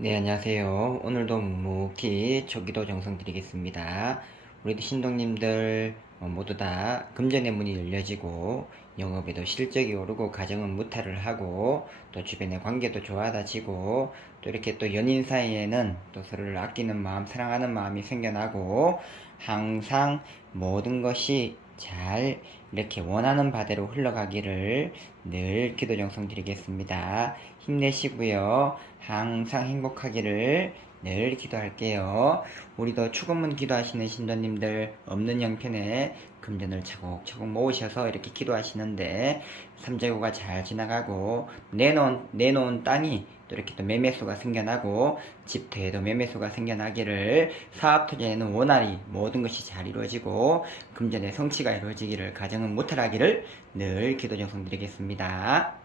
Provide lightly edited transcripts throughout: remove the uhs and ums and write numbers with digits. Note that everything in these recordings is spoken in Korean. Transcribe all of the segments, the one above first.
네, 안녕하세요. 오늘도 묵묵히 초기도 정성 드리겠습니다. 우리도 신동님들 모두 다 금전의 문이 열려지고 영업에도 실적이 오르고 가정은 무탈을 하고 또 주변의 관계도 좋아다지고 또 이렇게 또 연인 사이에는 또 서로를 아끼는 마음, 사랑하는 마음이 생겨나고 항상 모든 것이 잘 이렇게 원하는 바대로 흘러가기를 늘 기도 정성 드리겠습니다. 힘내시고요. 항상 행복하기를 늘 기도할게요. 우리도 축원문 기도하시는 신도님들 없는 형편에 금전을 차곡차곡 모으셔서 이렇게 기도하시는데 삼재고가 잘 지나가고 내놓은 땅이 또 이렇게 또 매매수가 생겨나고 집터에도 매매수가 생겨나기를 사업 투자에는 원활히 모든 것이 잘 이루어지고 금전의 성취가 이루어지기를 가정은 무탈하기를 늘 기도 정성 드리겠습니다.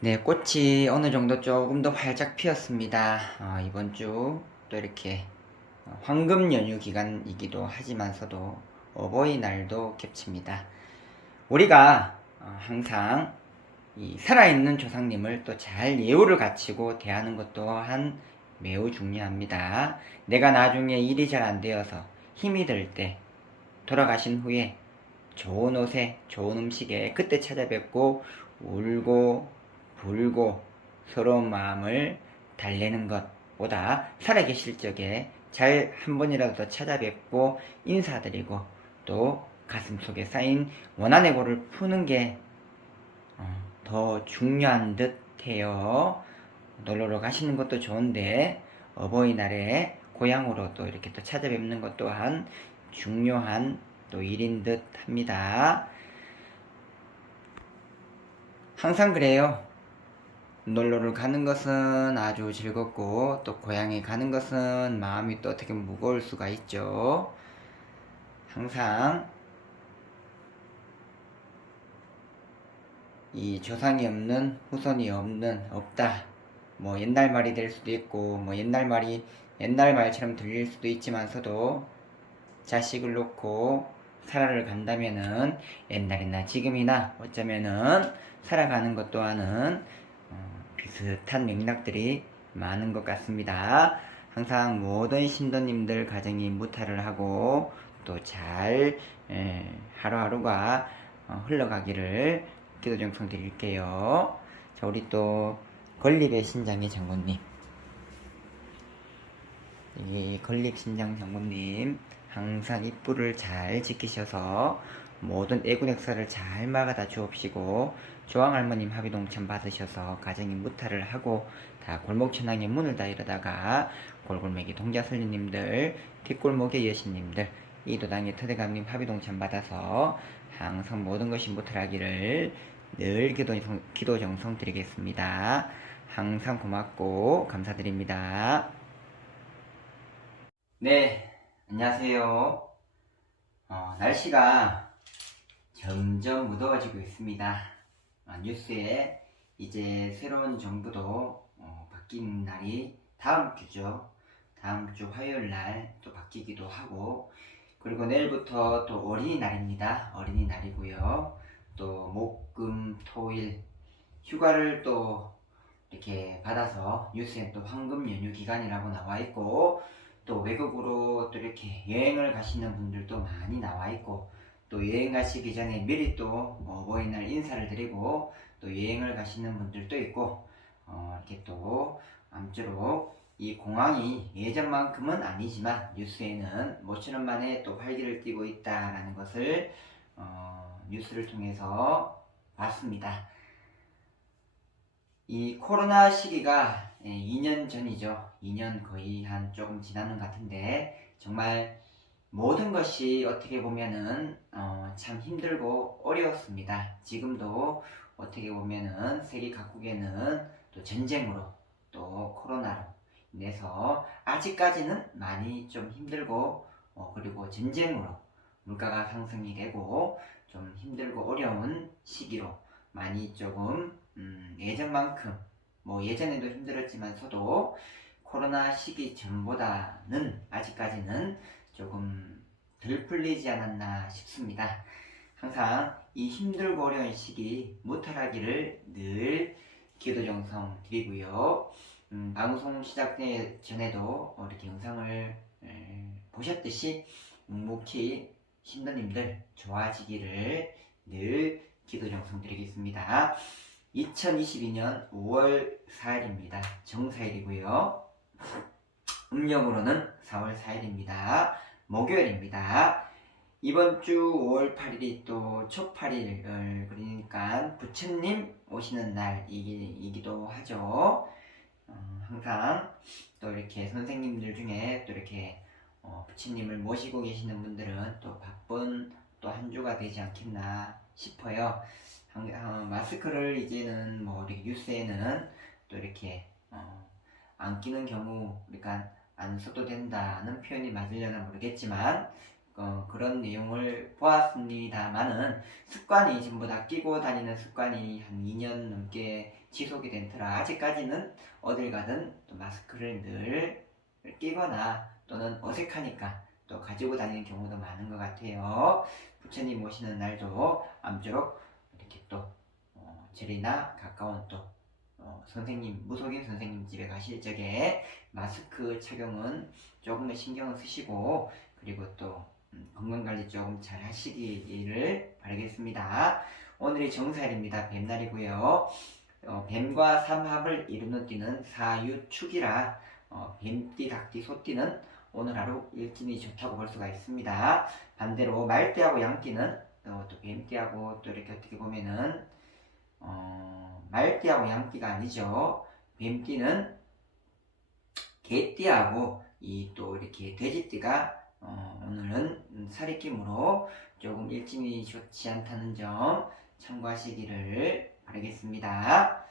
네, 꽃이 어느 정도 조금 더 활짝 피었습니다. 이번 주 또 이렇게 황금 연휴 기간이기도 하지만서도 어버이날도 겹칩니다. 우리가 항상 이 살아있는 조상님을 또 잘 예우를 갖추고 대하는 것 또한 매우 중요합니다. 내가 나중에 일이 잘 안 되어서 힘이 들 때 돌아가신 후에 좋은 옷에 좋은 음식에 그때 찾아뵙고 울고 불고 서러운 마음을 달래는 것보다 살아계실 적에 잘 한 번이라도 더 찾아뵙고 인사드리고 또 가슴속에 쌓인 원한의 골을 푸는 게 더 중요한 듯 해요. 놀러 가시는 것도 좋은데 어버이날에 고향으로 또 이렇게 또 찾아뵙는 것 또한 중요한 또 일인 듯 합니다. 항상 그래요. 놀러를 가는 것은 아주 즐겁고 또 고향에 가는 것은 마음이 또 어떻게 무거울 수가 있죠. 항상 이 조상이 없는 후손이 없다. 뭐 옛날 말이 될 수도 있고 뭐 옛날 말이 옛날 말처럼 들릴 수도 있지만서도 자식을 놓고 살아를 간다면은 옛날이나 지금이나 어쩌면은 살아가는 것 또한은 비슷한 맥락들이 많은 것 같습니다. 항상 모든 신도님들 가정이 무탈을 하고 또 잘 하루하루가 흘러가기를 기도 정성 드릴게요. 자, 우리 또 건립의 신장의 장군님, 이 건립신장 장군님 항상 입구를 잘 지키셔서 모든 애군액사를 잘 막아다 주옵시고 조왕할머님 합의동참 받으셔서 가정이 무탈을 하고 다 골목천왕의 문을 다 이러다가 골골매기 동자설리님들 뒷골목의 여신님들 이도당의 터대감님 합의동참 받아서 항상 모든 것이 무탈하기를 늘 기도 정성 드리겠습니다. 항상 고맙고 감사드립니다. 네, 안녕하세요. 날씨가 점점 무더워지고 있습니다. 뉴스에 이제 새로운 정부도 바뀐 날이 다음 주죠. 다음 주 화요일 날 또 바뀌기도 하고, 그리고 내일부터 또 어린이날입니다. 어린이날이고요. 또 목, 금, 토, 일 휴가를 또 이렇게 받아서 뉴스에 또 황금 연휴 기간이라고 나와 있고, 또 외국으로 또 이렇게 여행을 가시는 분들도 많이 나와 있고, 또 여행 가시기 전에 미리 또 어버이날 인사를 드리고 또 여행을 가시는 분들도 있고, 이렇게 또 아무쪼록 이 공항이 예전만큼은 아니지만 뉴스에는 모처럼 만에 또 활기를 띠고 있다라는 것을 뉴스를 통해서 봤습니다. 이 코로나 시기가 2년 전이죠. 2년 거의 한 조금 지나는 것 같은데 정말 모든 것이 어떻게 보면은 참 힘들고 어려웠습니다. 지금도 어떻게 보면은 세계 각국에는 또 전쟁으로 또 코로나로 인해서 아직까지는 많이 좀 힘들고 그리고 전쟁으로 물가가 상승이 되고 좀 힘들고 어려운 시기로 많이 조금 예전만큼 뭐 예전에도 힘들었지만서도 코로나 시기 전보다는 아직까지는 조금 덜 풀리지 않았나 싶습니다. 항상 이 힘들고 어려운 시기 무탈하기를 늘 기도 정성 드리고요. 방송 시작 전에도 이렇게 영상을 보셨듯이 묵묵히 신도님들 좋아지기를 늘 기도 정성 드리겠습니다. 2022년 5월 4일입니다. 정사일이고요. 음력으로는 4월 4일입니다. 목요일입니다. 이번 주 5월 8일이 또 초팔일, 그러니까 부처님 오시는 날이기도 하죠. 항상 또 이렇게 선생님들 중에 또 이렇게 부처님을 모시고 계시는 분들은 또 바쁜 또 한 주가 되지 않겠나 싶어요. 마스크를 이제는 뭐 이렇게 뉴스에는 또 이렇게 안 끼는 경우, 그러니까 안 써도 된다는 표현이 맞으려나 모르겠지만 그런 내용을 보았습니다만은 습관이 전부 다 끼고 다니는 습관이 한 2년 넘게 지속이 된 터라 아직까지는 어딜 가든 또 마스크를 늘 끼거나 또는 어색하니까 또 가지고 다니는 경우도 많은 것 같아요. 부처님 오시는 날도 아무쪼록 이렇게 또 절이나 가까운 또 선생님, 무속인 선생님 집에 가실 적에 마스크 착용은 조금은 신경을 쓰시고, 그리고 또 건강관리 조금 잘 하시기를 바라겠습니다. 오늘이 정사일입니다. 뱀날이고요. 뱀과 삼합을 이루는 띠는 사유축이라 뱀띠, 닭띠, 소띠는 오늘 하루 일진이 좋다고 볼 수가 있습니다. 반대로 말띠하고 양띠는 또 뱀띠하고 또 이렇게 어떻게 보면은 말띠하고 양띠가 아니죠. 뱀띠는 개띠하고 이 또 이렇게 돼지띠가 오늘은 살입김으로 조금 일진이 좋지 않다는 점 참고하시기를 바라겠습니다.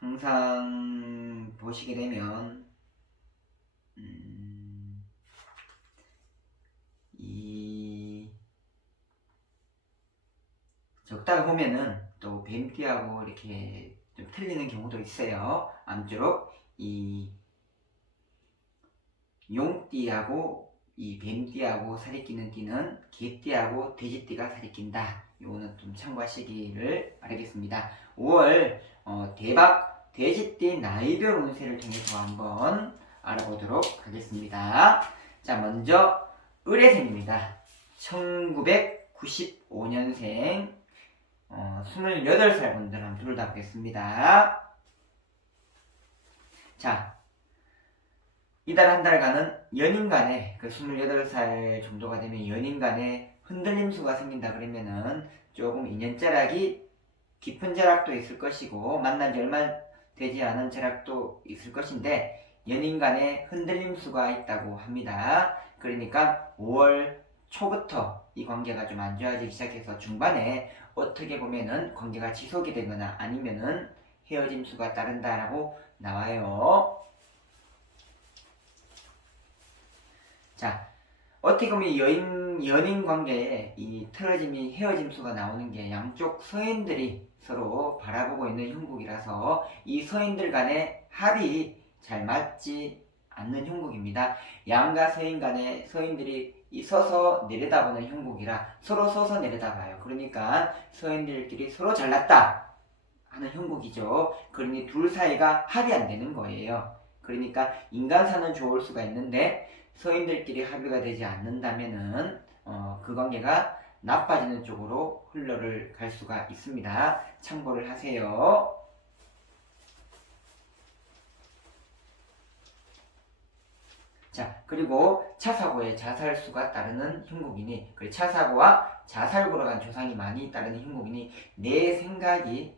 항상 보시게 되면 이 적다가 보면은 또 뱀띠하고 이렇게 좀 틀리는 경우도 있어요. 아무쪼록 이 용띠하고 이 뱀띠하고 살이 끼는 띠는 개띠하고 돼지띠가 살이 낀다. 요거는 좀 참고하시기를 바라겠습니다. 5월 대박 돼지띠 나이별 운세를 통해서 한번 알아보도록 하겠습니다. 자, 먼저 을해생입니다. 1995년생 28살 분들 한번 둘 다 보겠습니다. 자, 이달 한 달간은 연인간에 그 28살 정도가 되면 연인간에 흔들림수가 생긴다 그러면은 조금 인연자락이 깊은 자락도 있을 것이고 만난 지 얼마 되지 않은 자락도 있을 것인데 연인간에 흔들림수가 있다고 합니다. 그러니까 5월 초부터 이 관계가 좀 안 좋아지기 시작해서 중반에 어떻게 보면은 관계가 지속이 되거나 아니면은 헤어짐 수가 따른다라고 나와요. 자, 어떻게 보면 연인 관계에 이 틀어짐이 헤어짐 수가 나오는 게 양쪽 서인들이 서로 바라보고 있는 형국이라서 이 서인들 간의 합이 잘 맞지 않는 형국입니다. 양가 서인 간의 서인들이 이 서서 내려다보는 형국이라 서로 서서 내려다봐요. 그러니까 서인들끼리 서로 잘났다 하는 형국이죠. 그러니 둘 사이가 합이 안 되는 거예요. 그러니까 인간사는 좋을 수가 있는데 서인들끼리 합의가 되지 않는다면은 그 관계가 나빠지는 쪽으로 흘러를 갈 수가 있습니다. 참고를 하세요. 자, 그리고 차사고에 자살수가 따르는 형국이니, 그 차사고와 자살고로 간 조상이 많이 따르는 형국이니 내 생각이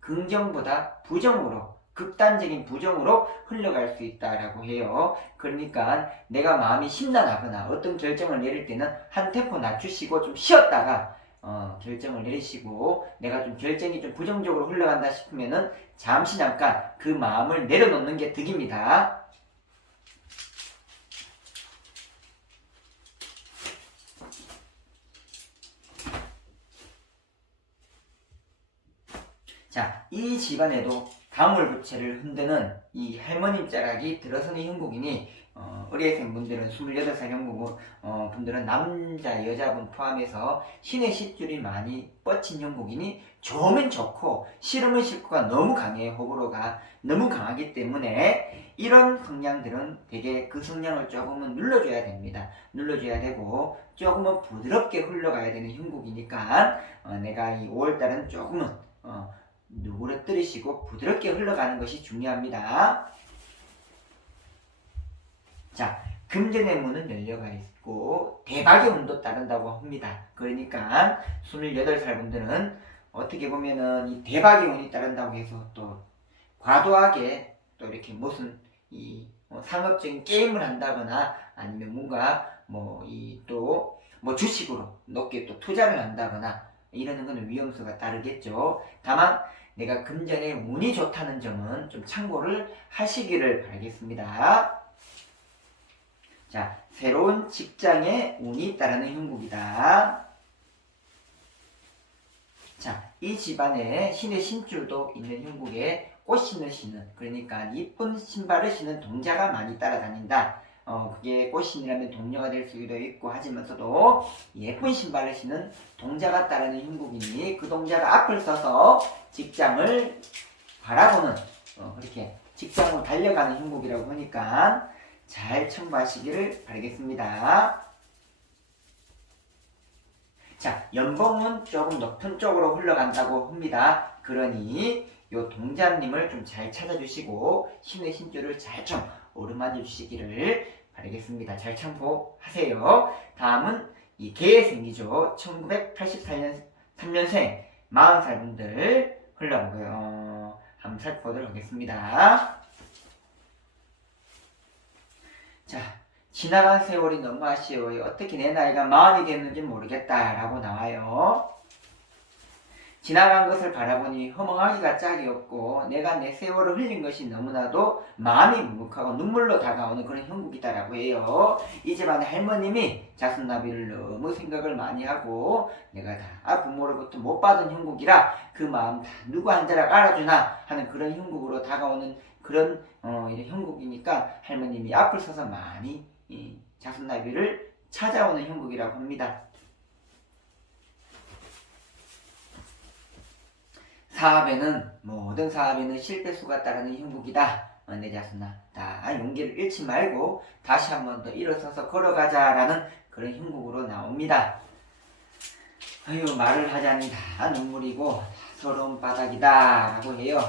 긍정보다 부정으로, 극단적인 부정으로 흘러갈 수 있다라고 해요. 그러니까 내가 마음이 심란하거나 어떤 결정을 내릴 때는 한 템포 낮추시고 좀 쉬었다가 결정을 내리시고, 내가 좀 결정이 좀 부정적으로 흘러간다 싶으면은 잠시 잠깐 그 마음을 내려놓는 게 득입니다. 자, 이 집안에도 방울부채를 흔드는 이 할머님 자락이 들어서는 형국이니 의뢰생 분들은 28살 형국 분들은 남자 여자분 포함해서 신의 식줄이 많이 뻗친 형국이니 좋으면 좋고 싫으면 싫고가 너무 강해요. 호불호가 너무 강하기 때문에 이런 성향들은 되게 그 성향을 조금은 눌러줘야 됩니다. 눌러줘야 되고 조금은 부드럽게 흘러가야 되는 형국이니까 내가 이 5월달은 조금은 누그러뜨리시고 부드럽게 흘러가는 것이 중요합니다. 자, 금전의 문은 열려가 있고 대박의 운도 따른다고 합니다. 그러니까 28살 분들은 어떻게 보면은 이 대박의 운이 따른다고 해서 또 과도하게 또 이렇게 무슨 이 상업적인 게임을 한다거나 아니면 뭔가 뭐 주식으로 높게 또 투자를 한다거나 이러는 것은 위험수가 따르겠죠. 다만 내가 금전에 운이 좋다는 점은 좀 참고를 하시기를 바라겠습니다. 자, 새로운 직장에 운이 따르는 형국이다. 자, 이 집안에 신의 신줄도 있는 형국에 꽃신을 신는, 그러니까 이쁜 신발을 신는 동자가 많이 따라다닌다. 그게 꽃신이라면 동료가 될 수도 있고 하지만서도 예쁜 신발을 신는 동자가 따르는 형국이니 그 동자가 앞을 서서 직장을 바라보는 그렇게 직장으로 달려가는 형국이라고 하니까 잘 참고하시기를 바라겠습니다. 자, 연봉은 조금 높은 쪽으로 흘러간다고 합니다. 그러니 요 동자님을 좀 잘 찾아주시고 신의 신줄을 잘 좀 오르맞아 주시기를 바라겠습니다. 잘 참고하세요. 다음은 이 개생이죠. 1984년 3년생 40살 분들 흘러보고요. 한번 살펴보도록 하겠습니다. 자, 지나간 세월이 너무 아쉬워요. 어떻게 내 나이가 40이 됐는지 모르겠다 라고 나와요. 지나간 것을 바라보니 허망하기가 짝이 없고 내가 내 세월을 흘린 것이 너무나도 마음이 묵묵하고 눈물로 다가오는 그런 형국이다라고 해요. 이 집안의 할머님이 자손나비를 너무 생각을 많이 하고 내가 다 부모로부터 못 받은 형국이라 그 마음 다 누구 한 자락 알아주나 하는 그런 형국으로 다가오는 그런 이런 형국이니까 할머님이 앞을 서서 많이 자손나비를 찾아오는 형국이라고 합니다. 사업에는 모든 사업에는 실패수가 따르는 형국이다. 내 자손아 다 용기를 잃지 말고 다시 한 번 더 일어서서 걸어가자라는 그런 형국으로 나옵니다. 아유 말을 하자니 다 눈물이고 서러운 바닥이다 라고 해요.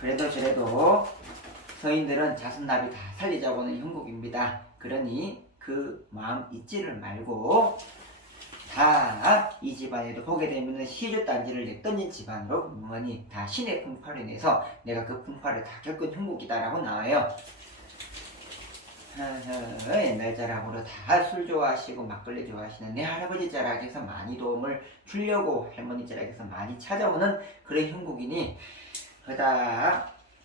그래도 저래도 서인들은 자손나비 다 살리자고 하는 형국입니다. 그러니 그 마음 잊지를 말고 다 이 집안에도 보게 되면 시주단지를 내던진 집안으로 무언이 다 신의 풍파로 인해서 내가 그 풍파를 다 겪은 형국이다라고 나와요. 옛날 자락으로 다 술 좋아하시고 막걸리 좋아하시는 내 할아버지 자락에서 많이 도움을 주려고 할머니 자락에서 많이 찾아오는 그런 형국이니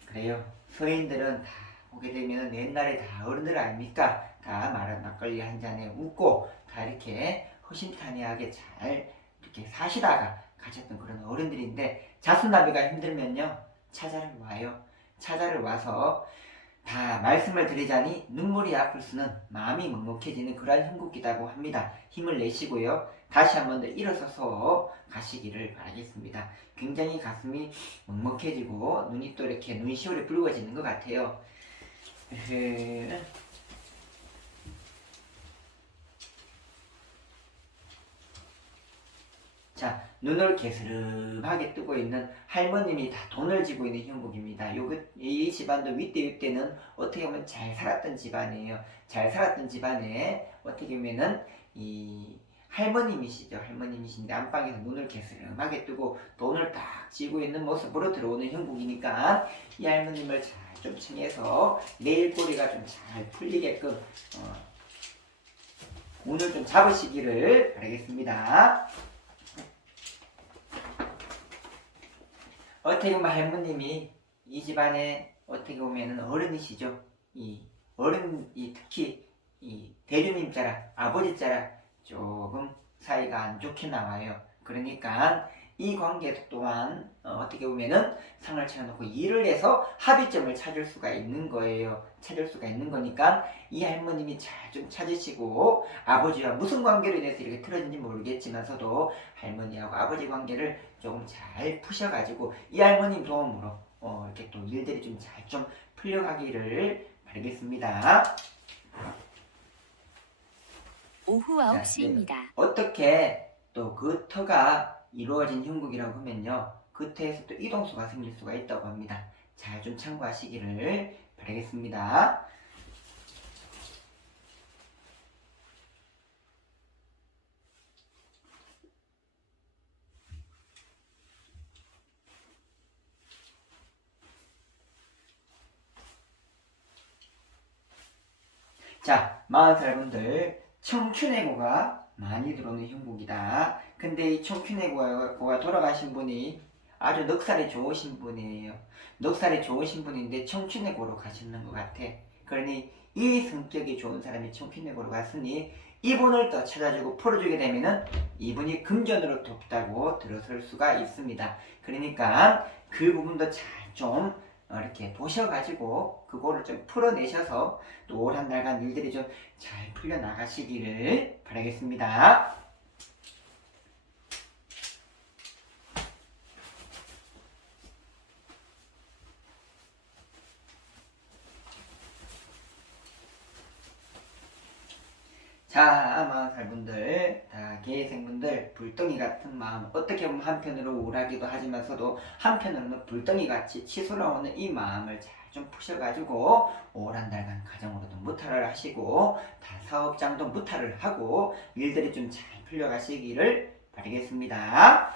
그래요. 서인들은 다 오게 되면 옛날에 다 어른들 아닙니까? 다 말한 막걸리 한 잔에 웃고 다 이렇게 허심탄회하게 잘 이렇게 사시다가 가셨던 그런 어른들인데 자손나비가 힘들면요 찾아를 와요. 찾아를 와서 다 말씀을 드리자니 눈물이 앞을 쓰는 마음이 먹먹해지는 그러한 형국이라고 합니다. 힘을 내시고요. 다시 한 번 더 일어서서 가시기를 바라겠습니다. 굉장히 가슴이 먹먹해지고 눈이 또 이렇게 눈시울이 붉어지는 것 같아요. 자, 눈을 개스름하게 뜨고 있는 할머님이 다 돈을 쥐고 있는 형국입니다. 이 집안도 윗대는 어떻게 보면 잘 살았던 집안이에요. 잘 살았던 집안에 어떻게 보면은 이 할머님이시죠. 할머님이신데 안방에서 눈을 개스름하게 뜨고 돈을 딱 쥐고 있는 모습으로 들어오는 형국이니까 이 할머님을 잘 좀 칭해서 내일 꼬리가 좀 잘 풀리게끔 운을 좀 잡으시기를 바라겠습니다. 어떻게 보면 할머님이 이 집안에 어떻게 보면 어른이시죠. 이 어른이 특히 이 대주님 자락, 아버지 자락 조금 사이가 안 좋게 나와요. 그러니까 이 관계 또한 어떻게 보면은 상을 차려놓고 일을 해서 합의점을 찾을 수가 있는 거예요. 찾을 수가 있는 거니까 이 할머님이 잘 좀 찾으시고 아버지와 무슨 관계로 인해서 이렇게 틀어진지 모르겠지만서도 할머니하고 아버지 관계를 조금 잘 푸셔가지고 이 할머님 도움으로 이렇게 또 일들이 좀 잘 좀 풀려가기를 바라겠습니다. 오후 9시입니다. 어떻게 또 그 터가 이루어진 형국이라고 하면요. 그 터에서 또 이동수가 생길 수가 있다고 합니다. 잘 좀 참고하시기를 바라겠습니다. 자, 40살 분들 청춘의 고가 많이 들어오는 형국이다. 근데 이 청춘의 고가 돌아가신 분이 아주 넉살이 좋으신 분이에요. 넉살이 좋으신 분인데 청춘의 고로 가시는 것 같아. 그러니 이 성격이 좋은 사람이 청춘의 고로 갔으니 이분을 또 찾아주고 풀어주게 되면은 이분이 금전으로 돕다고 들어설 수가 있습니다. 그러니까 그 부분도 잘 좀 이렇게 보셔가지고 그거를 좀 풀어내셔서 또 올 한 달간 일들이 좀 잘 풀려나가시기를 바라겠습니다. 자, 40살 분들, 다 개생분들, 불덩이 같은 마음, 어떻게 보면 한편으로 우울하기도 하지만서도 한편으로는 불덩이 같이 치솟아오는 이 마음을 잘 좀 푸셔가지고 올 한 달간 가정으로도 무탈을 하시고 다 사업장도 무탈을 하고 일들이 좀 잘 풀려가시기를 바라겠습니다.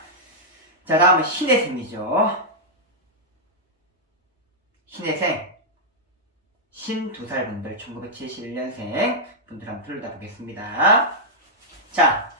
자, 다음은 신의 생이죠. 신의 생. 52살 분들 1971년생 분들 한번 들여다보겠습니다. 자,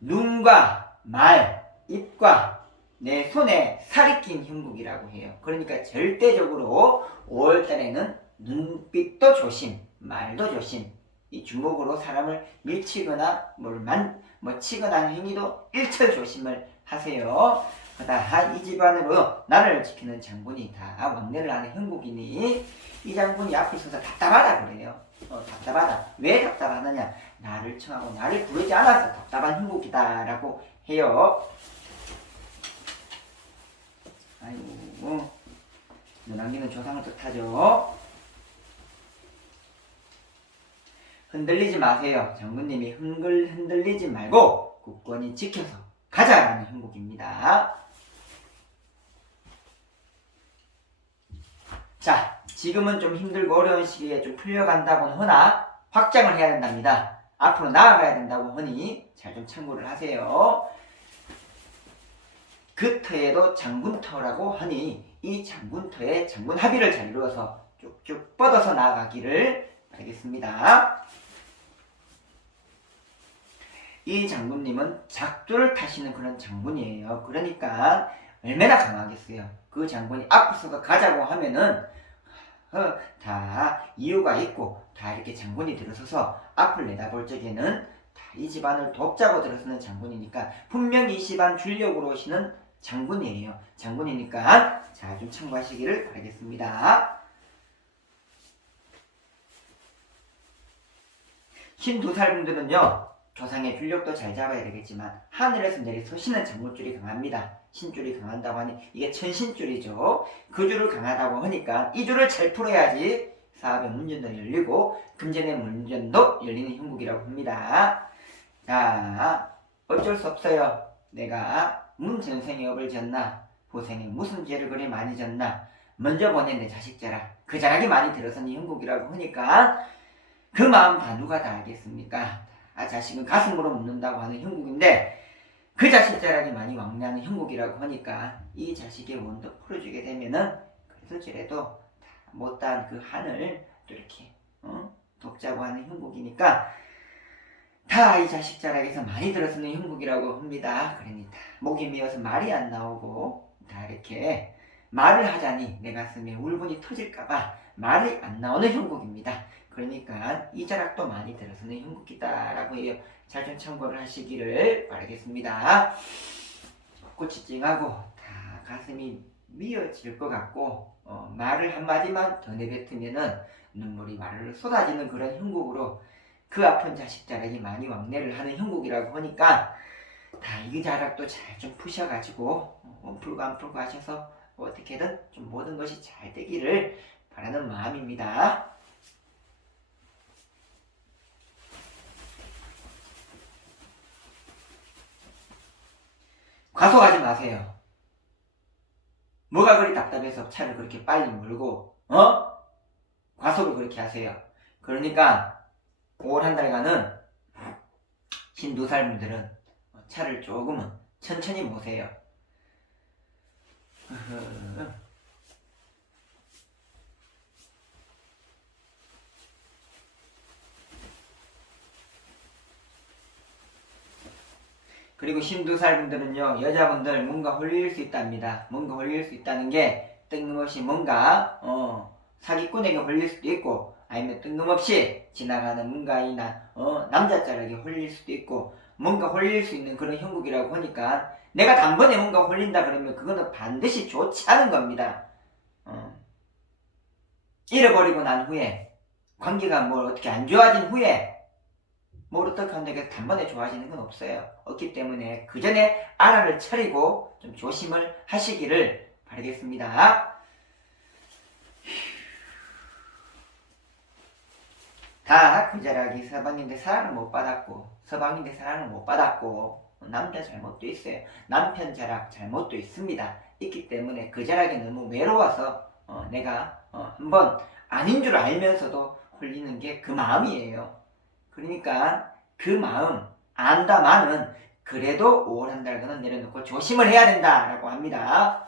눈과 말, 입과 내 손에 살이 낀 형국이라고 해요. 그러니까 절대적으로 5월달에는 눈빛도 조심, 말도 조심, 이 주먹으로 사람을 밀치거나 뭐 치거나 하는 행위도 일철 조심을 하세요. 다 이 집안으로 나라를 지키는 장군이 다 왕래를 하는 형국이니 이 장군이 앞에 있어서 답답하다 그래요. 답답하다. 왜 답답하느냐? 나를 청하고 나를 부르지 않아서 답답한 형국이다 라고 해요. 아이고, 눈안기는 조상을 뜻하죠. 흔들리지 마세요. 장군님이 흔들리지 말고 굳건히 지켜서 가자라는 형국입니다. 자, 지금은 좀 힘들고 어려운 시기에 좀 풀려간다고는 하나 확장을 해야 된답니다. 앞으로 나아가야 된다고 하니 잘 좀 참고를 하세요. 그 터에도 장군터라고 하니 이 장군터에 장군 합의를 잘 이루어서 쭉쭉 뻗어서 나아가기를 바라겠습니다. 이 장군님은 작두를 타시는 그런 장군이에요. 그러니까 얼마나 강하겠어요. 그 장군이 앞서서 가자고 하면은 다 이유가 있고 다 이렇게 장군이 들어서서 앞을 내다볼 적에는 다 이 집안을 돕자고 들어서는 장군이니까 분명히 이 집안 줄력으로 오시는 장군이에요. 장군이니까 잘 좀 참고하시기를 바라겠습니다. 52살 분들은요. 조상의 줄력도 잘 잡아야 되겠지만 하늘에서 내리솟이는 장군줄이 강합니다. 신줄이 강한다고 하니 이게 천신줄이죠. 그 줄을 강하다고 하니까 이 줄을 잘 풀어야지 사업의 문전도 열리고 금전의 문전도 열리는 형국이라고 합니다. 자, 어쩔 수 없어요. 내가 문전생에 업을 졌나 후생에 무슨 죄를 그리 많이 졌나 먼저 보낸 내 자식 자락 그 자락이 많이 들어선 이 형국이라고 하니까 그 마음 다 누가 다 알겠습니까? 자식은 가슴으로 묻는다고 하는 형국인데 그 자식 자락이 많이 왕래하는 형국이라고 하니까 이 자식의 원도 풀어주게 되면은 그래서 저래도 못다한 그 한을 또 이렇게 돕자고 하는 형국이니까 다 이 자식 자락에서 많이 들어서는 형국이라고 합니다. 그러니 다 목이 메어서 말이 안 나오고 다 이렇게 말을 하자니 내 가슴에 울분이 터질까봐 말이 안 나오는 형국입니다. 그러니까 이 자락도 많이 들어서는 형국이다 라고 해요. 잘 좀 참고를 하시기를 바라겠습니다. 벚꽃이 찡하고 다 가슴이 미어질 것 같고 말을 한마디만 더 내뱉으면은 눈물이 말을 쏟아지는 그런 형국으로 그 아픈 자식 자락이 많이 왕래를 하는 형국이라고 하니까 다 이 자락도 잘 좀 푸셔가지고 풀고 안 풀고 하셔서 어떻게든 좀 모든 것이 잘 되기를 바라는 마음입니다. 과속하지 마세요. 뭐가 그리 답답해서 차를 그렇게 빨리 몰고 과속을 그렇게 하세요. 그러니까 5월 한 달간은 신두살 분들은 차를 조금은 천천히 모세요. 그리고 신두살 분들은요, 여자분들 뭔가 홀릴 수 있답니다. 뭔가 홀릴 수 있다는 게 뜬금없이 뭔가 사기꾼에게 홀릴 수도 있고, 아니면 뜬금없이 지나가는 뭔가이나 남자자락에 홀릴 수도 있고, 뭔가 홀릴 수 있는 그런 형국이라고 하니까 내가 단번에 뭔가 홀린다 그러면 그거는 반드시 좋지 않은 겁니다. 잃어버리고 난 후에 관계가 뭘 어떻게 안 좋아진 후에 뭘 어떻게 한다고 단번에 좋아지는 건 없어요. 없기 때문에 그 전에 알아를 차리고 좀 조심을 하시기를 바라겠습니다. 다 그 자락이 서방인데 사랑을 못 받았고, 서방인데 사랑을 못 받았고, 남자 잘못도 있어요. 남편 자락 잘못도 있습니다. 있기 때문에 그 자락이 너무 외로워서 내가 한번 아닌 줄 알면서도 홀리는 게 그 마음이에요. 그러니까 그 마음 안다마는 그래도 5월 한 달간은 내려놓고 조심을 해야 된다라고 합니다.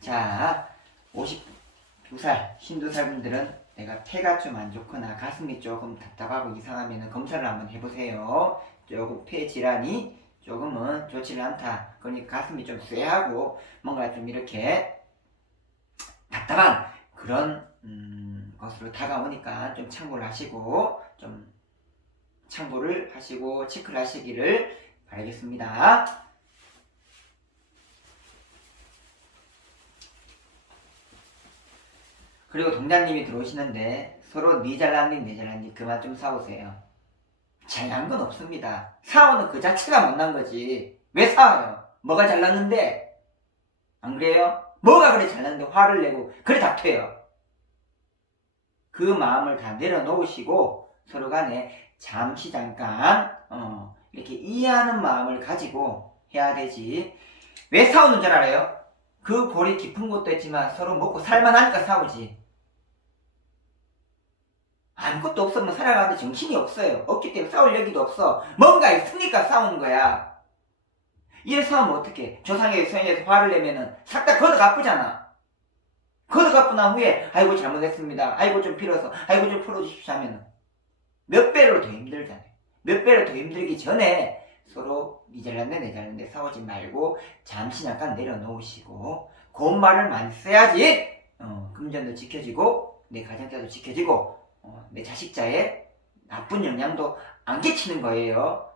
자, 52살, 신두살 분들은 내가 폐가 좀 안 좋거나 가슴이 조금 답답하고 이상하면 검사를 한번 해보세요. 조금 폐 질환이 조금은 좋지는 않다. 그러니까 가슴이 좀 쇠하고 뭔가 좀 이렇게 답답한 그런 것으로 다가오니까 좀 참고를 하시고 체크를 하시기를 바라겠습니다. 그리고 동장님이 들어오시는데 서로 니 잘났니 내 잘났니 그만 좀 싸우세요. 잘난 건 없습니다. 싸우는 그 자체가 못난 거지. 왜 싸워요? 뭐가 잘났는데? 안 그래요? 뭐가 그래 잘났는데 화를 내고 그래 다투요. 그 마음을 다 내려놓으시고 서로 간에 잠시 잠깐 이렇게 이해하는 마음을 가지고 해야 되지. 왜 싸우는 줄 알아요? 그 골이 깊은 것도 있지만 서로 먹고 살만하니까 싸우지. 아무것도 없으면 살아가는데 정신이 없어요. 없기 때문에 싸울 얘기도 없어. 뭔가 있으니까 싸우는 거야. 이래 싸우면 어떡해? 조상의 서인에서 화를 내면은 싹 다 걷어가쁘잖아. 걷어가쁘 난 후에 아이고 잘못했습니다. 아이고 좀 빌어서 아이고 좀 풀어주십시오 하면은 몇 배로 더 힘들잖아요. 몇 배로 더 힘들기 전에 서로 니 잘났네 내 잘났네 싸우지 말고 잠시 잠깐 내려놓으시고 고운 말을 많이 써야지 금전도 지켜지고 내 가정자도 지켜지고 내 자식자의 나쁜 영향도 안 끼치는 거예요.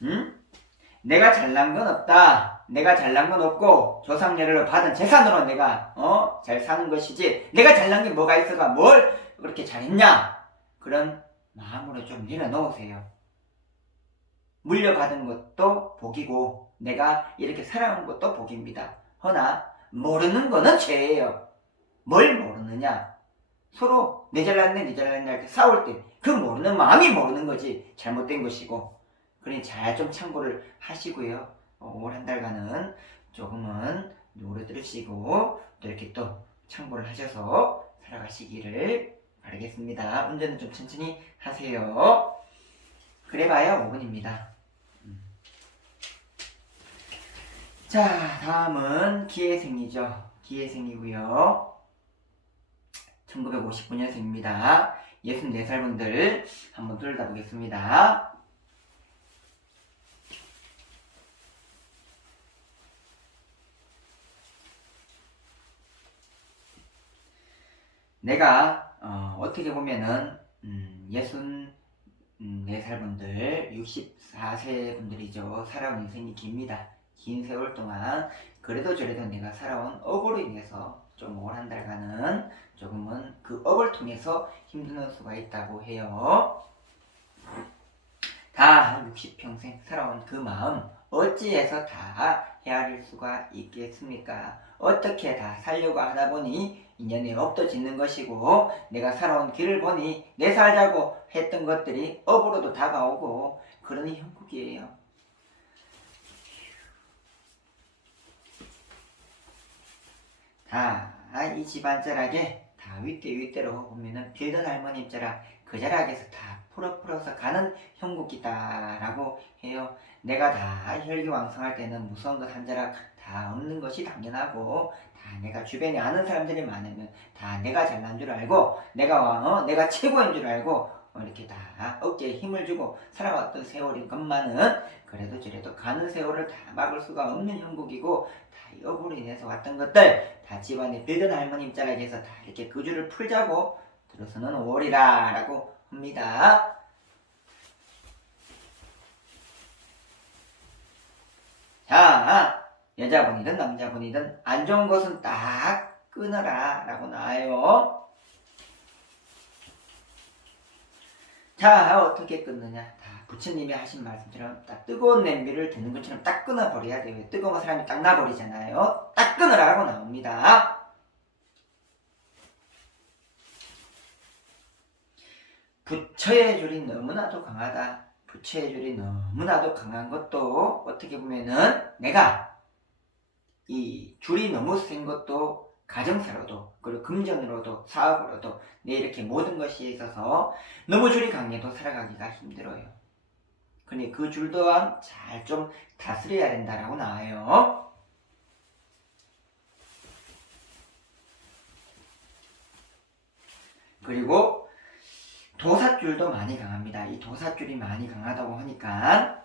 응? 내가 잘난 건 없다. 내가 잘난 건 없고 조상례를 받은 재산으로 내가 잘 사는 것이지 내가 잘난 게 뭐가 있어가 뭘 그렇게 잘했냐 그런 마음으로 좀 내려놓으세요. 물려받은 것도 복이고 내가 이렇게 살아온 것도 복입니다. 허나 모르는 거는 죄예요. 뭘 모르느냐? 서로 내 잘났네 내 잘났네 이렇게 싸울 때 그 모르는 마음이 모르는 거지 잘못된 것이고 그러니 잘 좀 참고를 하시고요. 5월 한 달간은 조금은 노래 들으시고 또 이렇게 또 참고를 하셔서 살아가시기를 바라겠습니다. 운전은 좀 천천히 하세요. 그래봐야 5분입니다. 자, 다음은 기해생이죠. 기회생이고요. 1959년생입니다. 64살 분들 한번 들여다보겠습니다. 내가 어떻게 보면은 64살 분들, 64세 분들이죠. 살아온 인생이 깁니다. 긴 세월 동안 그래도 저래도 내가 살아온 업으로 인해서 좀 올 한 달간은 조금은 그 업을 통해서 힘드는 수가 있다고 해요. 다 60평생 살아온 그 마음 어찌해서 다 헤아릴 수가 있겠습니까? 어떻게 다 살려고 하다 보니 인연이 업도 짓는 것이고, 내가 살아온 길을 보니 내 살자고 했던 것들이 업으로도 다가오고, 그러니 형국이에요. 다 이 집안 자락에 다 윗대로 보면은 빌던 할머님 자락, 그 자락에서 다 풀어서 가는 형국이다라고 해요. 내가 다 혈기왕성할 때는 무서운 것 한 자락 다 없는 것이 당연하고, 다 내가 주변에 아는 사람들이 많으면 다 내가 잘난 줄 알고, 내가 최고인 줄 알고 이렇게 다 어깨에 힘을 주고 살아왔던 세월인 것만은 그래도 저래도 가는 세월을 다 막을 수가 없는 형국이고, 다 업으로 인해서 왔던 것들 다 집안에 빌던 할머님 자락에서 다 이렇게 그 줄을 풀자고 들어서는 5월이라 라고 합니다. 자, 여자분이든 남자분이든 안 좋은 것은 딱 끊어라 라고 나와요. 자, 어떻게 끊느냐? 다 부처님이 하신 말씀처럼 딱 뜨거운 냄비를 드는 것처럼 딱 끊어버려야 돼요. 뜨거운 사람이 딱 나버리잖아요. 딱 끊으라고 나옵니다. 부처의 줄이 너무나도 강하다. 부처의 줄이 너무나도 강한 것도 어떻게 보면은 내가 이 줄이 너무 센 것도 가정사로도, 그리고 금전으로도, 사업으로도 내 이렇게 모든 것이 있어서 너무 줄이 강해도 살아가기가 힘들어요. 그러니 그 줄 또한 잘 좀 다스려야 된다라고 나와요. 그리고 도삿줄도 많이 강합니다. 이 도삿줄이 많이 강하다고 하니까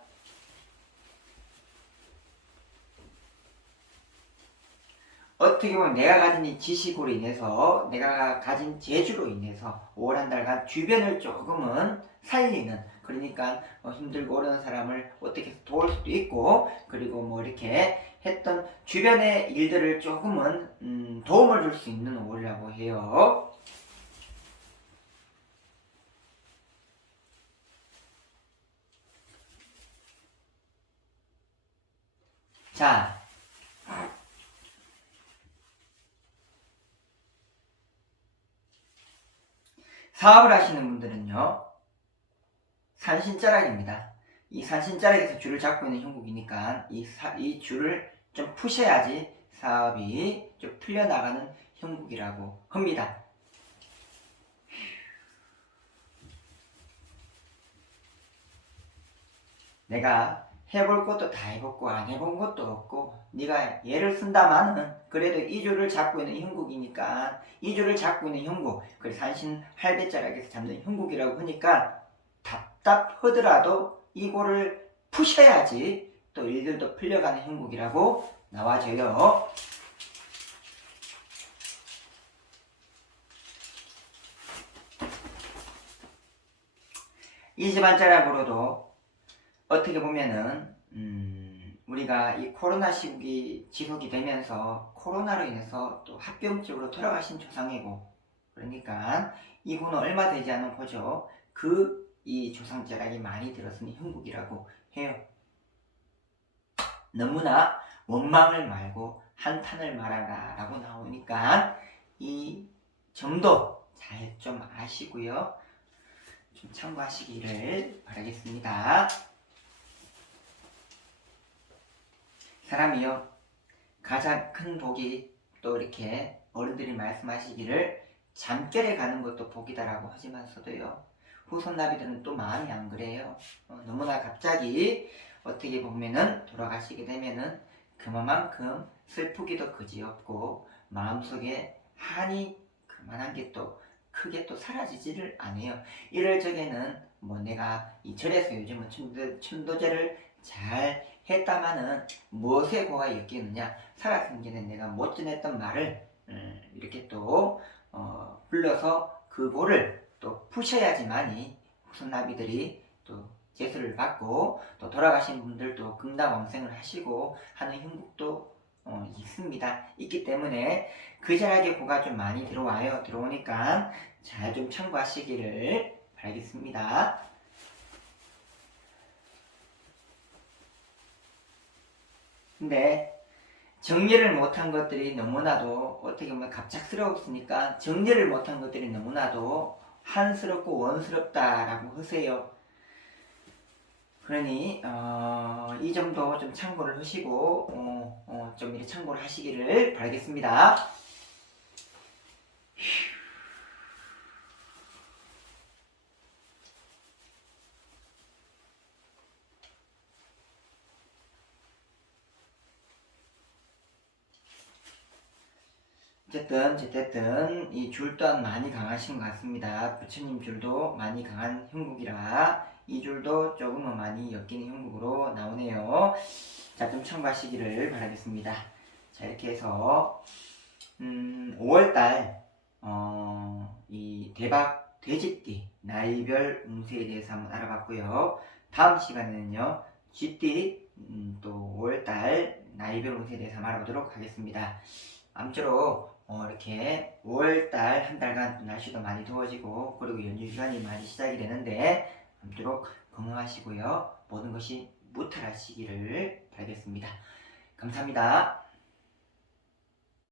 어떻게 보면 내가 가진 이 지식으로 인해서, 내가 가진 재주로 인해서 5월 한 달간 주변을 조금은 살리는, 그러니까 힘들고 어려운 사람을 어떻게 해서 도울 수도 있고, 그리고 뭐 이렇게 했던 주변의 일들을 조금은 도움을 줄 수 있는 5월이라고 해요. 자, 사업을 하시는 분들은요, 산신자락입니다. 이 산신자락에서 줄을 잡고 있는 형국이니까 이 줄을 좀 푸셔야지 사업이 좀 풀려나가는 형국이라고 합니다. 내가 해볼 것도 다 해봤고 안 해본 것도 없고, 네가 예를 쓴다마는 그래도 이 줄을 잡고 있는 형국이니까, 이 줄을 잡고 있는 형국, 그래 산신 할배자락에서 잡는 형국이라고 하니까 답답하더라도 이거를 푸셔야지 또 일들도 풀려가는 형국이라고 나와져요. 이 집안 자락으로도 어떻게 보면은 우리가 이 코로나 시국이 지속이 되면서 코로나로 인해서 또 합병증으로 돌아가신 조상이고, 그러니까 이분은 얼마 되지 않은 거죠. 이 조상자락이 많이 들어서는 형국이라고 해요. 너무나 원망을 말고 한탄을 말하라 라고 나오니까 이 점도 잘 좀 아시고요, 좀 참고하시기를 바라겠습니다. 사람이요, 가장 큰 복이 또 이렇게 어른들이 말씀하시기를 잠결에 가는 것도 복이다라고 하지만서도요, 후손 나비들은 또 마음이 안 그래요. 너무나 갑자기 어떻게 보면은 돌아가시게 되면은 그만큼 슬프기도 그지없고 마음속에 한이 그만한 게 또 크게 또 사라지지를 않아요. 이럴 적에는 뭐 내가 이 절에서 요즘은 천도제를 잘 했다마는 무엇에 고가 엮이느냐, 살았을 전에 내가 못 전했던 말을 이렇게 또 불러서 그 고를 또 푸셔야지만이 후손나비들이 또 제수를 받고 또 돌아가신 분들도 금다왕생을 하시고 하는 형국도 있기 때문에 그 자락에 고가 좀 많이 들어와요. 들어오니까 잘 좀 참고하시기를 바라겠습니다. 근데 정리를 못한 것들이 너무나도 어떻게 보면 갑작스러웠으니까 정리를 못한 것들이 너무나도 한스럽고 원스럽다라고 하세요. 그러니 이 정도 좀 참고를 하시고 좀 이렇게 참고를 하시기를 바라겠습니다. 어쨌든 이 줄 또한 많이 강하신 것 같습니다. 부처님 줄도 많이 강한 형국이라 이 줄도 조금은 많이 엮이는 형국으로 나오네요. 자, 좀 참고하시기를 바라겠습니다. 자, 이렇게 해서 5월달 이 대박 돼지띠 나이별 운세에 대해서 한번 알아봤고요. 다음 시간에는요 쥐띠 또 5월달 나이별 운세에 대해서 한번 알아보도록 하겠습니다. 아무쪼록 이렇게 5월달 한 달간 날씨도 많이 더워지고 그리고 연휴 기간이 많이 시작이 되는데 아무쪼록 건강하시고요 모든 것이 무탈하시기를 바라겠습니다. 감사합니다.